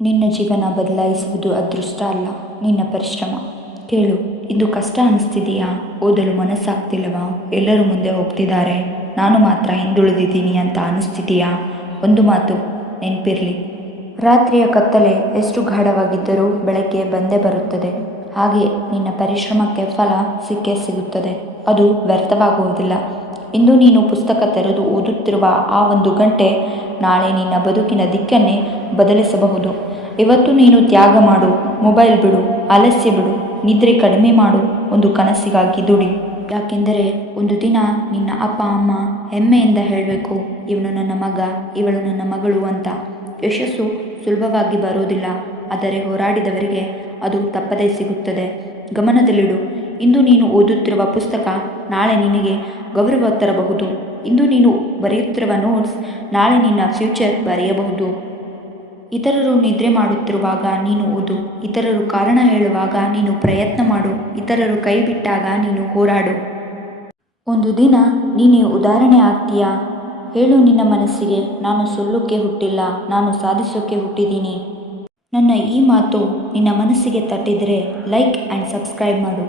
ನಿನ್ನ ಜೀವನ ಬದಲಾಯಿಸುವುದು ಅದೃಷ್ಟ ಅಲ್ಲ, ನಿನ್ನ ಪರಿಶ್ರಮ. ಕೇಳು, ಇದು ಕಷ್ಟ ಅನಿಸ್ತಿದೆಯಾ? ಓದಲು ಮನಸ್ಸಾಗ್ತಿಲ್ಲವಾ? ಎಲ್ಲರೂ ಮುಂದೆ ಹೋಗ್ತಿದ್ದಾರೆ, ನಾನು ಮಾತ್ರ ಹಿಂದುಳಿದಿದ್ದೀನಿ ಅಂತ ಅನಿಸ್ತಿದೆಯಾ? ಒಂದು ಮಾತು ನೆನಪಿರಲಿ, ರಾತ್ರಿಯ ಕತ್ತಲೆ ಎಷ್ಟು ಗಾಢವಾಗಿದ್ದರೂ ಬೆಳಗ್ಗೆ ಬಂದೇ ಬರುತ್ತದೆ. ಹಾಗೆ ನಿನ್ನ ಪರಿಶ್ರಮಕ್ಕೆ ಫಲ ಸಿಕ್ಕೇ ಸಿಗುತ್ತದೆ. ಅದು ವ್ಯರ್ಥವಾಗುವುದಿಲ್ಲ. ಇಂದು ನೀನು ಪುಸ್ತಕ ತೆರೆದು ಓದುತ್ತಿರುವ ಆ 1 ಗಂಟೆ ನಾಳೆ ನಿನ್ನ ಬದುಕಿನ ದಿಕ್ಕನ್ನೇ ಬದಲಿಸಬಹುದು. ಇವತ್ತು ನೀನು ತ್ಯಾಗ ಮಾಡು, ಮೊಬೈಲ್ ಬಿಡು, ಆಲಸ್ಯ ಬಿಡು, ನಿದ್ರೆ ಕಡಿಮೆ ಮಾಡು, ಒಂದು ಕನಸಿಗಾಗಿ ದುಡಿ. ಯಾಕೆಂದರೆ ಒಂದು ದಿನ ನಿನ್ನ ಅಪ್ಪ ಅಮ್ಮ ಹೆಮ್ಮೆಯಿಂದ ಹೇಳಬೇಕು, ಇವನು ನನ್ನ ಮಗ, ಇವಳು ನನ್ನ ಮಗಳು ಅಂತ. ಯಶಸ್ಸು ಸುಲಭವಾಗಿ ಬರೋದಿಲ್ಲ, ಆದರೆ ಹೋರಾಡಿದವರಿಗೆ ಅದು ತಪ್ಪದೇ ಸಿಗುತ್ತದೆ. ಗಮನದಲ್ಲಿಡು, ಇಂದು ನೀನು ಓದುತ್ತಿರುವ ಪುಸ್ತಕ ನಾಳೆ ನಿನಗೆ ಗೌರವ ತರಬಹುದು. ಇಂದು ನೀನು ಬರೆಯುತ್ತಿರುವ ನೋಟ್ಸ್ ನಾಳೆ ನಿನ್ನ ಫ್ಯೂಚರ್ ಬರೆಯಬಹುದು. ಇತರರು ನಿದ್ರೆ ಮಾಡುತ್ತಿರುವಾಗ ನೀನು ಓದು, ಇತರರು ಕಾರಣ ಹೇಳುವಾಗ ನೀನು ಪ್ರಯತ್ನ ಮಾಡು, ಇತರರು ಕೈ ಬಿಟ್ಟಾಗ ನೀನು ಹೋರಾಡು. ಒಂದು ದಿನ ನೀನೇ ಉದಾಹರಣೆ ಆಗ್ತೀಯಾ? ಹೇಳು ನಿನ್ನ ಮನಸ್ಸಿಗೆ, ನಾನು ಸೋಲೋಕ್ಕೆ ಹುಟ್ಟಿಲ್ಲ, ನಾನು ಸಾಧಿಸೋಕ್ಕೆ ಹುಟ್ಟಿದ್ದೀನಿ. ನನ್ನ ಈ ಮಾತು ನಿನ್ನ ಮನಸ್ಸಿಗೆ ತಟ್ಟಿದರೆ ಲೈಕ್ ಆ್ಯಂಡ್ ಸಬ್ಸ್ಕ್ರೈಬ್ ಮಾಡು.